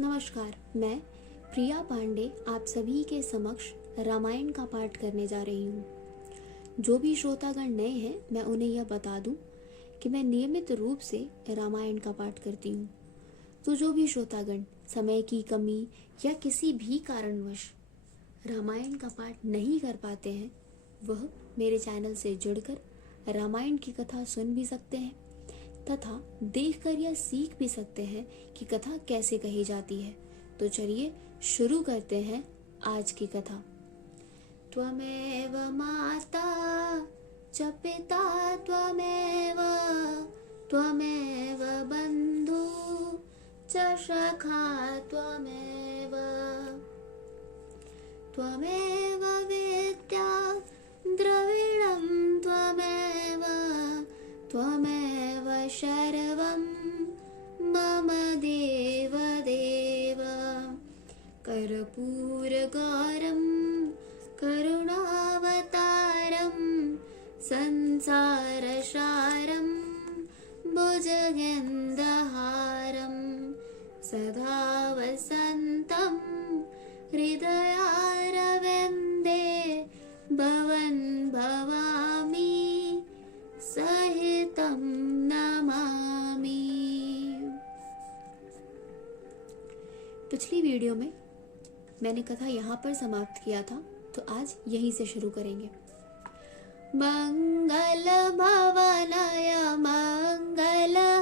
नमस्कार, मैं प्रिया पांडे आप सभी के समक्ष रामायण का पाठ करने जा रही हूँ। जो भी श्रोतागण नए हैं, मैं उन्हें यह बता दूं कि मैं नियमित रूप से रामायण का पाठ करती हूँ। तो जो भी श्रोतागण समय की कमी या किसी भी कारणवश रामायण का पाठ नहीं कर पाते हैं, वह मेरे चैनल से जुड़कर रामायण की कथा सुन भी सकते हैं तथा देखकर यह सीख भी सकते हैं कि कथा कैसे कही जाती है। तो चलिए शुरू करते हैं आज की कथा। त्वमेव माता च पिता त्वमेव त्वमेव बन्धु च सखा त्वमेव त्वमेव विद्या द्रविणं त्वमेव त्वमेव शर्वं मम देव देव कर्पूरगौरं करुणावतारं संसारसारं भुजगेन्द्रहारं सदा वसन्तं हृदयारविन्दे भवन् भवामि सहितं नमामि। पिछली वीडियो में मैंने कथा यहाँ पर समाप्त किया था, तो आज यहीं से शुरू करेंगे। मंगल भवनय मंगलहारी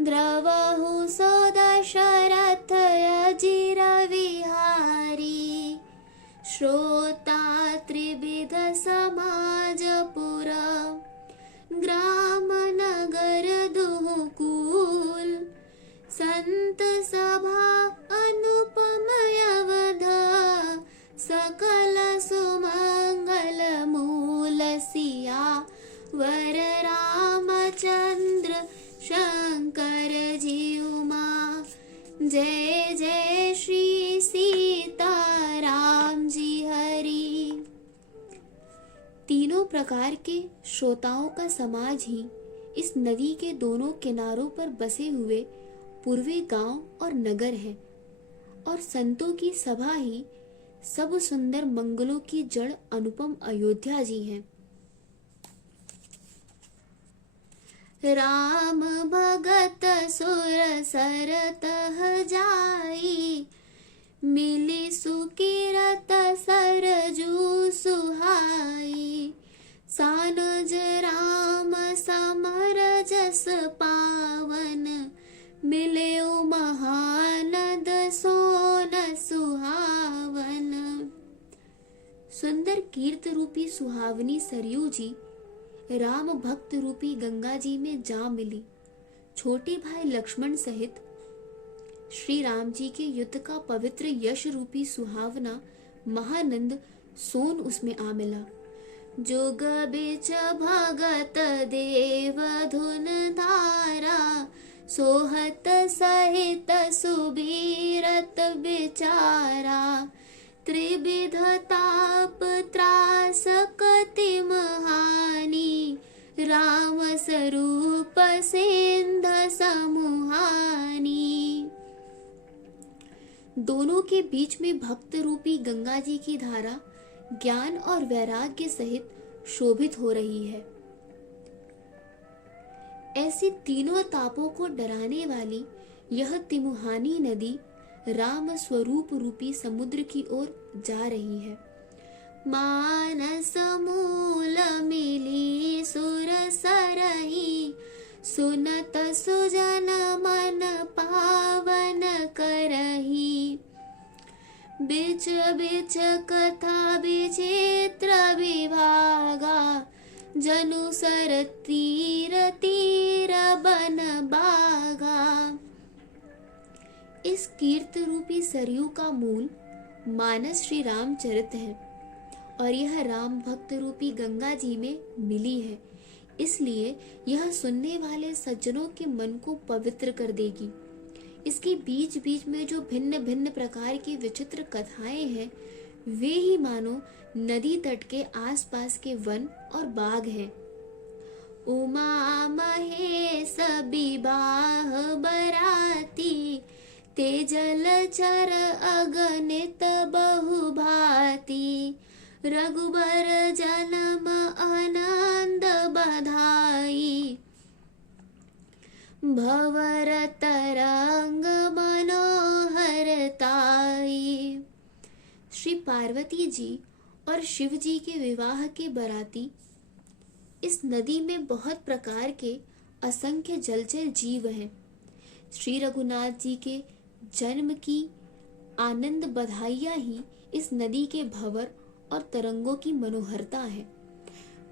द्रवहु सो दशरथ अजिर विहारी श्रोता त्रिविध समाजपुर ग्राम नगर दुहुकूल संत सभा अनुपमय वधा सकल सुमंगल मूल सिया वर रामचंद्र शंकर जी उमा जय जय श्री सीता राम जी हरि। तीनों प्रकार के श्रोताओं का समाज ही इस नदी के दोनों किनारों पर बसे हुए पूर्वी गांव और नगर हैं, और संतों की सभा ही सब सुंदर मंगलों की जड़ अनुपम अयोध्या जी हैं। राम भगत सुर सरतह जाई मिली सुकिरत सरजू सुहाई सानुज राम समर जस पावन मिले महानद सोन सुहावन। सुंदर कीर्त रूपी सुहावनी सरयू जी राम भक्त रूपी गंगा जी में जा मिली। छोटे भाई लक्ष्मण सहित श्री राम जी के युद्ध का पवित्र यश रूपी सुहावना महानंद सोन उसमें आ मिला। जोग बिच भगत देव धुन धारा सोहत सहित सुबीरत बिचारा त्रिविध ताप त्रास कति महानी राम स्वरूप सिंध समुहानी। दोनों के बीच में भक्त रूपी गंगा जी की धारा ज्ञान और वैराग्य सहित शोभित हो रही है। ऐसी तीनों तापों को डराने वाली यह तिमुहानी नदी राम स्वरूप रूपी समुद्र की ओर जा रही है। मानस मूल मिली सुर सरही सुनत सुजन मन पावन करही बिच बिच कथा विचित्र विभागा जनु सर तीर तीर बन बागा। इस कीर्त रूपी सरयू का मूल मानस श्री रामचरित है और यह राम भक्त रूपी गंगा जी में मिली है, इसलिए यह सुनने वाले सज्जनों के मन को पवित्र कर देगी। इसके बीच बीच में जो भिन्न भिन्न प्रकार की विचित्र कथाएं हैं, वे ही मानो नदी तट के आसपास के वन और बाग हैं। उमा महेश विवाह बराती ते जलचर अगणित बहुभांति, रघुबर जन्म आनंद बधाई। भंवर तरंग मनोहरताई। श्री पार्वती जी और शिव जी के विवाह के बराती इस नदी में बहुत प्रकार के असंख्य जलचर जीव हैं। श्री रघुनाथ जी के जन्म की आनंद बधाइयाँ ही इस नदी के भंवर और तरंगों की मनोहरता है।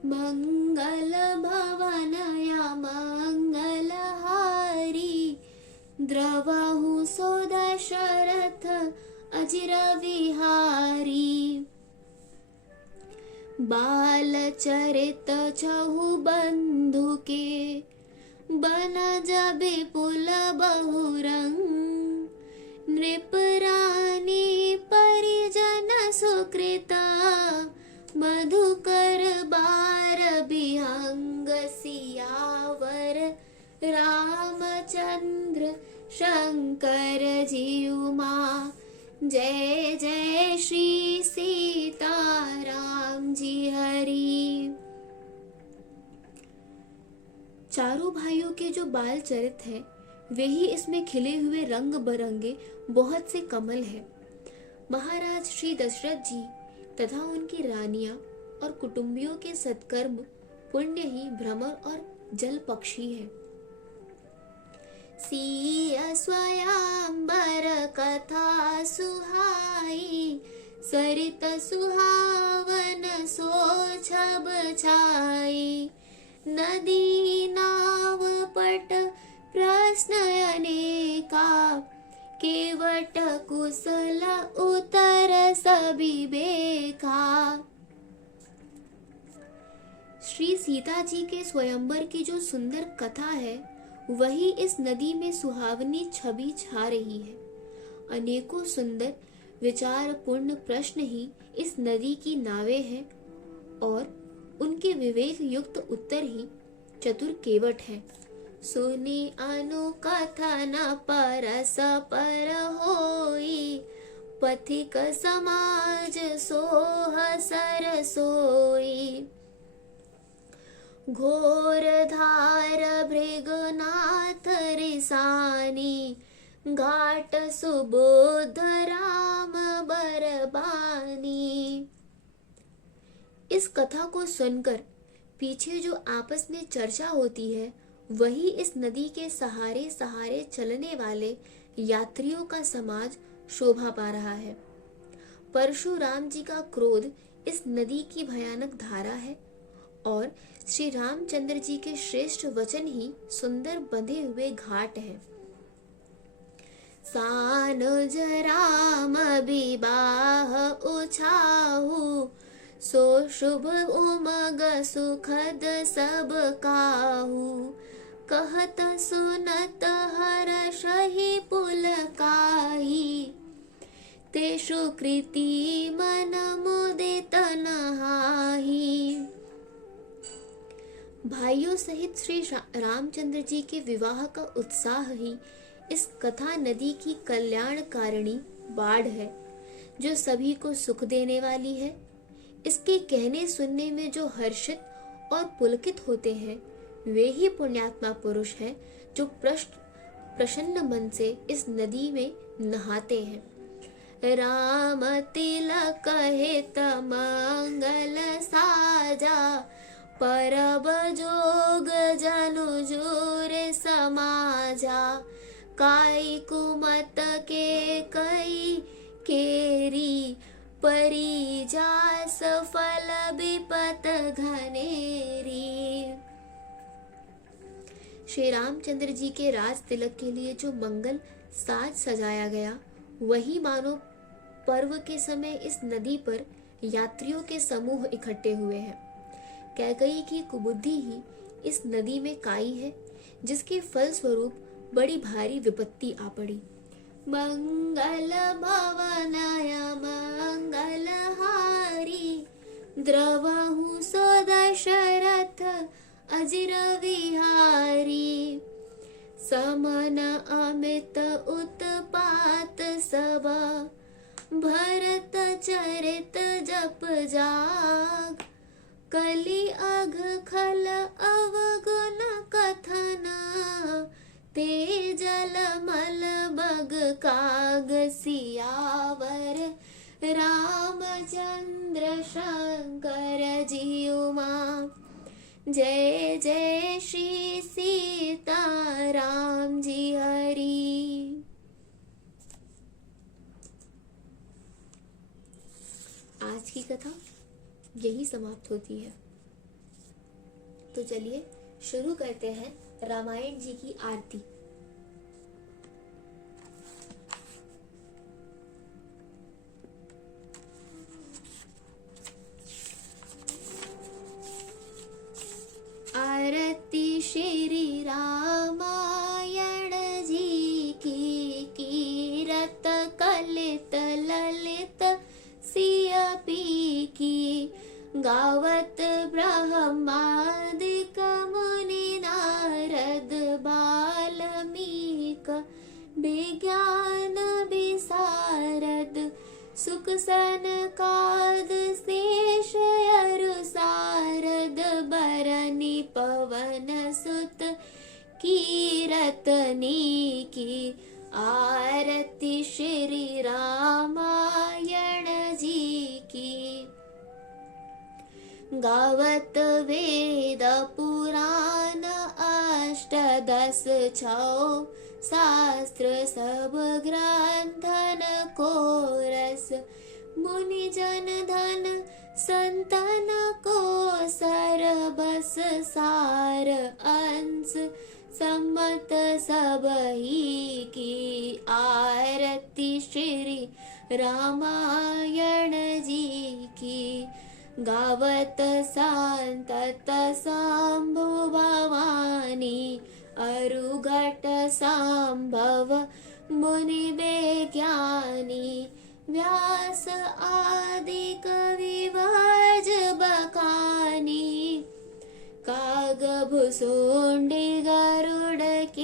मंगल भवन या मंगलहारी, द्रवहु सो दशरथ अजिर विहारी। बाल चरित छहु बंधु के, बनज विपुल बहुरंग। नृप रानी परिजन सुकृता, मधुकर बार बिहंग। सियावर रामचंद्र शंकर जीउमा, जय जय श्री सीताराम जी हरि। चारों भाइयों के जो बाल चरित हैं, वे ही इसमें खिले हुए रंग बरंगे बहुत से कमल हैं। महाराज श्री दशरथ जी तथा उनकी रानियां और कुटुंबियों के सत्कर्म पुण्य ही भ्रमर और जल पक्षी है। सिय स्वयंवर कथा सुहाई, सरित सुहावन सोछब छाई। नदी नाव पट प्रश्न अनेका, केवट कुशल उत्तर सभी बेखा। श्री सीता जी के स्वयंवर की जो सुंदर कथा है, वही इस नदी में सुहावनी छवि छा रही है। अनेकों सुंदर विचारपूर्ण प्रश्न ही इस नदी की नावें हैं और उनके विवेक युक्त उत्तर ही चतुर केवट हैं। सुनी अनुकथन परस पर होई, पथिक समाज सोह सर सोई। घोर धार भृगुनाथ रिसानी, घाट सुबोध राम बरबानी। इस कथा को सुनकर पीछे जो आपस में चर्चा होती है, वही इस नदी के सहारे सहारे चलने वाले यात्रियों का समाज शोभा पा रहा है। परशुराम जी का क्रोध इस नदी की भयानक धारा है और श्री रामचंद्र जी के श्रेष्ठ वचन ही सुंदर बंधे हुए घाट हैं। सानुज राम विवाह उछाहु, सो शुभ उमग सुखद सब काहू। कहत सुनत हर्ष ही पुलकाही, तेषु कृति मन मुदित नहाही। भाइयों सहित श्री रामचंद्र जी के विवाह का उत्साह ही इस कथा नदी की कल्याणकारिणी बाढ़ है, जो सभी को सुख देने वाली है। इसके कहने सुनने में जो हर्षित और पुलकित होते हैं, वे ही पुण्यात्मा पुरुष हैं जो प्रसन्न मन से इस नदी में नहाते हैं। राम तिलक हित मंगल साजा, परब जोग जनु जुर समाजा। काई कुमत के कई केरी, परिजास फल विपत घनेरी। श्री रामचंद्र जी के राज तिलक के लिए जो मंगल साज सजाया गया, वही मानो पर्व के समय इस नदी पर यात्रियों के समूह इकट्ठे हुए हैं। कैकई की कुबुद्धि ही इस नदी में काई है, जिसके फल स्वरूप बड़ी भारी विपत्ति आ पड़ी। मंगल भवनाय मंगलहारी, द्रवहु सो दशरथ अजिर विहारी। समन अमित उत्पन्न पात सब, भरत चरित जप जाग। कलि अघ खल अवगुण कथन, ते जल मल बग काग। सियावर रामचंद्र शंकर जी उमा। जय जय श्री सीता राम जी हरि। आज की कथा यही समाप्त होती है। तो चलिए शुरू करते हैं रामायण जी की आरती। आरती श्री रामायण जी की, कीरत कलित ललित सिय पी की। गावत ब्रह्मादिक मुनि नारद, बाल्मीक विज्ञान विशारद। सुख सनकाद शेष अरु सारद, बरनी पवन सुत कीरतनी की। आरती श्री रामायण जी की। गावत वेद पुराण अष्टदश छौ, शास्त्र सब ग्रंथन को रस। मुनि जन धन संतन को सरबस, सार अंश सम्मत सब ही की। आरती श्री रामायण जी की। गावत सांतत शंभु भवानी, अरुघट संभव मुनि विज्ञानी। व्यास आदि कवि वर्ज बखानी, काग भुसुंडी गरुड़ के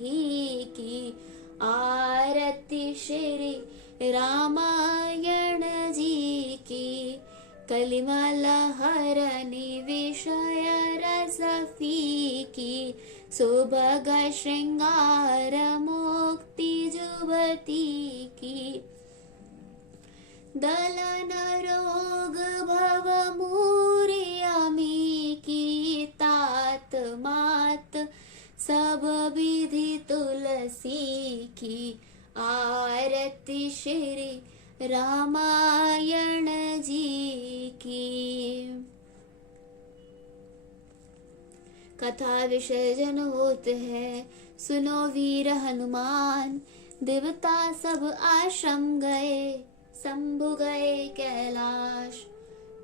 ही की। आरती श्री रामायण जी की। कलिमल हरनि विषय रस फीकी, सुभग श्रृंगार मुक्ति जुबती की। दलन रोग भव मूरि अमी की, तात मात सब विधि तुलसी की। आरती श्री रामायण जी की। कथा विसर्जन होते हैं, सुनो वीर हनुमान। देवता सब आश्रम गए, शंभु गए कैलाश।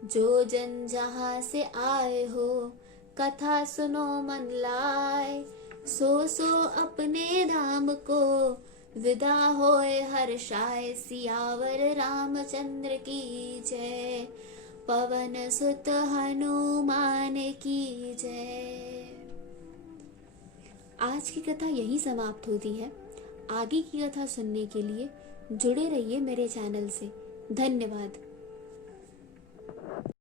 जो जन जहाँ से आए हो, कथा सुनो मन लाए। सो सो अपने धाम को विदा होए हर्षाय। सियावर रामचंद्र की जय, पवन सुत हनुमान की जय। आज की कथा यही समाप्त होती है। आगे की कथा सुनने के लिए जुड़े रहिए मेरे चैनल से। धन्यवाद।